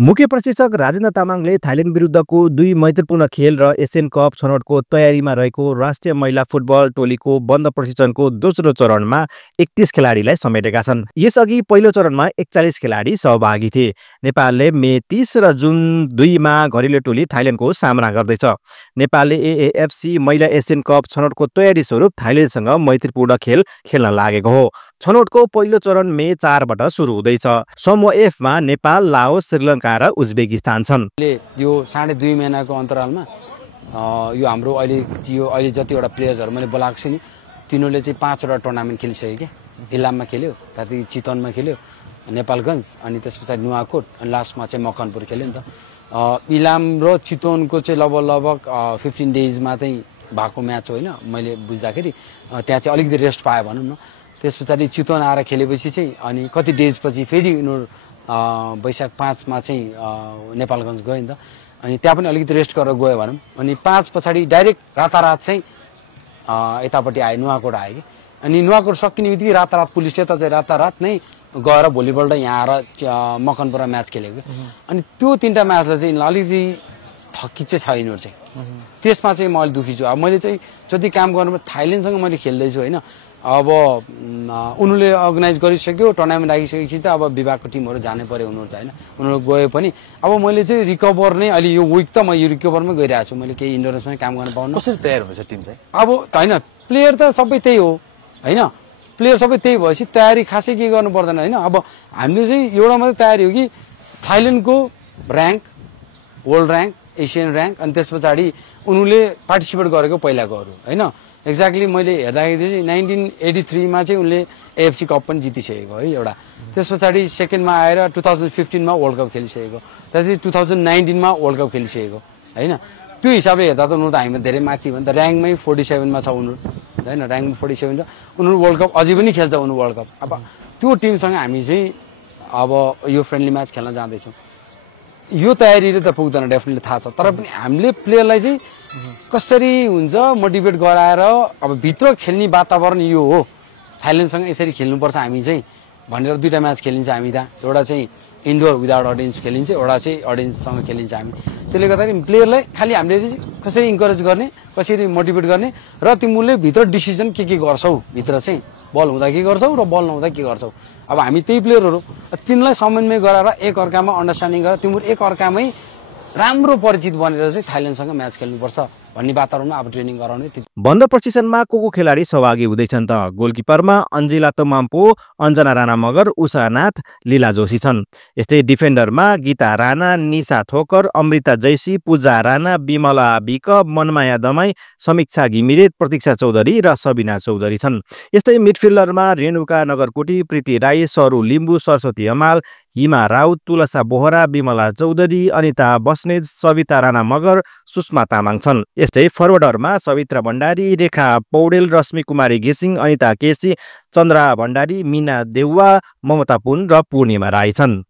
मुख्य प्रशिक्षक राजेन्द्र तामाङले थाइल्यान्ड विरुद्धको 2 मैत्रीपूर्ण खेल र एसियन कप छनौटको तयारीमा रहेको राष्ट्रिय महिला फुटबल टोलीको बन्द प्रशिक्षणको दोस्रो चरणमा 31 खेलाडीलाई समेटेका छन्। यसअघि पहिलो चरणमा 41 खेलाडी सहभागी थिए। नेपालले मे 30 र जुन 2 मा घरेलु टोली थाइल्यान्डको सामना गर्दैछ। नेपालले एएफसी महिला एसियन कप छनौटको तयारी स्वरूप थाइल्यान्डसँग मैत्रीपूर्ण खेल खेल्न लागेको हो। छनौटको पहिलो चरण मे 4 बाट सुरु हुँदैछ। समूह एफ मा नेपाल, लाओस, श्रीलङ्का र उज्बेकिस्तान छन्। यो 2.5 महिनाको अन्तरालमा यो हाम्रो अहिले जतिवटा प्लेयर्सहरु मैले बोलाएको छु नि, तिनीहरूले चाहिँ 5 वटा टुर्नामेन्ट खेलिसक्यो के। इलाममा खेल्यो, त्यहाँदेखि चितवनमा खेल्यो, नेपालगञ्ज, अनि त्यसपछि नुवाकोट, अनि लास्टमा चाहिँ मकनपुर खेल्यो नि त। इलाम र चितवनको चाहिँ लगभग 15 डेजमा चाहिँ भएको म्याच हो हैन। मैले बुझ्दाखेरि त्यहाँ चाहिँ अलिकति रेस्ट पाए भनौं न। त्यसपछि चितवन आएर खेलेपछि चाहिँ अनि कति डेज पछि फेरि उनीहरु वैशाख 5 मा चाहिँ नेपालगञ्ज गयो नि त। अनि त्यहाँ पनि अलिकति रेस्ट गरेर गयो भनौं। अनि 5 पछाडी डाइरेक्ट रातारात चाहिँ यतापट्टि आए, नुवाकोट आए कि। अनि नुवाकोट सकिनेबित्तिकै रातारात पुलिस यता चाहिँ रातारात नै गएर भोलिपल्ट यहाँ आएर मकनपुरमा म्याच खेलेको। अनि त्यो 3टा म्याचलाई चाहिँ अलिकति थकित चाहिँ छ यिनीहरु चाहिँ। त्यसमा चाहिँ म अलि दुखी छु। अब मैले चाहिँ जति काम गर्नु थाइल्यान्डसँग मैले खेल्दै छु हैन। अब उनीहरूले अर्गनाइज गरिसक्यो, टुर्नामेन्ट राखिसकेपछि त अब विभागको टिमहरु जानै पर्यो उनीहरु चाहिँ हैन। उनीहरु गए पनि अब मैले चाहिँ रिकभर नै अलि यो विक त म यो रिकभरमै गइरहेको छु। मैले केही इन्डोरेन्समै काम गर्न पाउनु। कसरी तयार हुन्छ टिम चाहिँ? अब हैन, प्लेयर त सबै त्यही हो हैन। प्लेयर सबै त्यही भएपछि तयारी खासै के गर्नु पर्दैन हैन। अब हामीले चाहिँ एउटा मात्रै तयारी हो कि थाइल्यान्डको rank, world rank, Asian rank, अनि त्यसपछि उनीहरूले पार्टिसिपेट गरेको पहिलाकोहरु हैन। एक्ज्याक्टली मैले हेर्दाखेरि चाहिँ 1983 मा चाहिँ उनले एएफसी कप पनि जितिसकेको है एउटा। त्यसपछि सेकेन्डमा आएर 2015 मा वर्ल्ड कप खेलिसकेको, त्यसपछि 2019 मा वर्ल्ड कप खेलिसकेको हैन। त्यो हिसाबले हेर्दा त उनीहरु त हामी धेरै माथि भन्छ। र्याङ्कमै 47 मा छ उनीहरु हैन। र्याङ्कमा 47 छ उनीहरु। वर्ल्ड कप अझै पनि खेल्छ उनीहरु वर्ल्ड कप। अब त्यो टिमसँग हामी चाहिँ अब यो फ्रेन्डली म्याच खेल्न जाँदैछौँ। यो तयारीले त पुग्दैन, डेफिनेटली थाहा छ। तर पनि हामीले प्लेयरलाई चाहिँ कसरी हुन्छ मोटिभेट गराएर अब भित्र खेल्ने वातावरण यो हो, थाइल्यान्डसँग यसरी खेल्नुपर्छ हामी चाहिँ भनेर 2टा म्याच खेलिन्छ हामी त। एउटा चाहिँ इन्डोर विदाउट अडियन्स खेलिन्छ, एउटा चाहिँ अडियन्ससँग खेलिन्छ हामी। त्यसले गर्दाखेरि प्लेयरलाई खालि हामीले कसरी इन्करेज गर्ने, कसरी मोटिभेट गर्ने, र तिमीले भित्र डिसिजन के गर्छौ, भित्र चाहिँ बल हुँदा के गर्छौ र बल नहुँदा के गर्छौ। अब हामी त्यही प्लेयरहरु, तिनलाई समन्वय गराएर एक अर्कामा अन्डरस्ट्यान्डिङ गरेर तिम्रो एक अर्कामै राम्रो परिचित बनेर चाहिँ थाइल्यान्डसँग म्याच खेल्नुपर्छ भन्ने वातावरणमा अब ट्रेनिङ गराउने। बन्द प्रशिक्षणमा को खेलाडी सहभागी हुँदैछन् त? गोलकिपरमा अन्जिला तमाम्पो, अञ्जना राणा मगर, उषा नाथ, लीला जोशी छन्। यस्तै डिफेन्डरमा गीता राणा, निशा थोकर, अमृता जैसी, पूजा राणा, विमला विक, मनमाया दमाई, समीक्षा घिमिरे, प्रतीक्षा चौधरी र सबिना चौधरी छन्। यस्तै मिडफिल्डरमा रेणुका नगरकोटी, प्रीति राई, सरू लिम्बू, सरस्वती हमाल, हिमा राउत, तुलसा बोहरा, विमला चौधरी, अनिता बस्नेत, सविता राणा मगर, सुषमा तामाङ छन्। यस्तै फरवर्डरमा सवित्रा भण्डारी, रेखा पौडेल, रश्मि कुमारी घिसिङ, अनिता केसी, चन्द्रा भण्डारी, मीना देउवा, ममता पुन र पूर्णिमा राई छन्।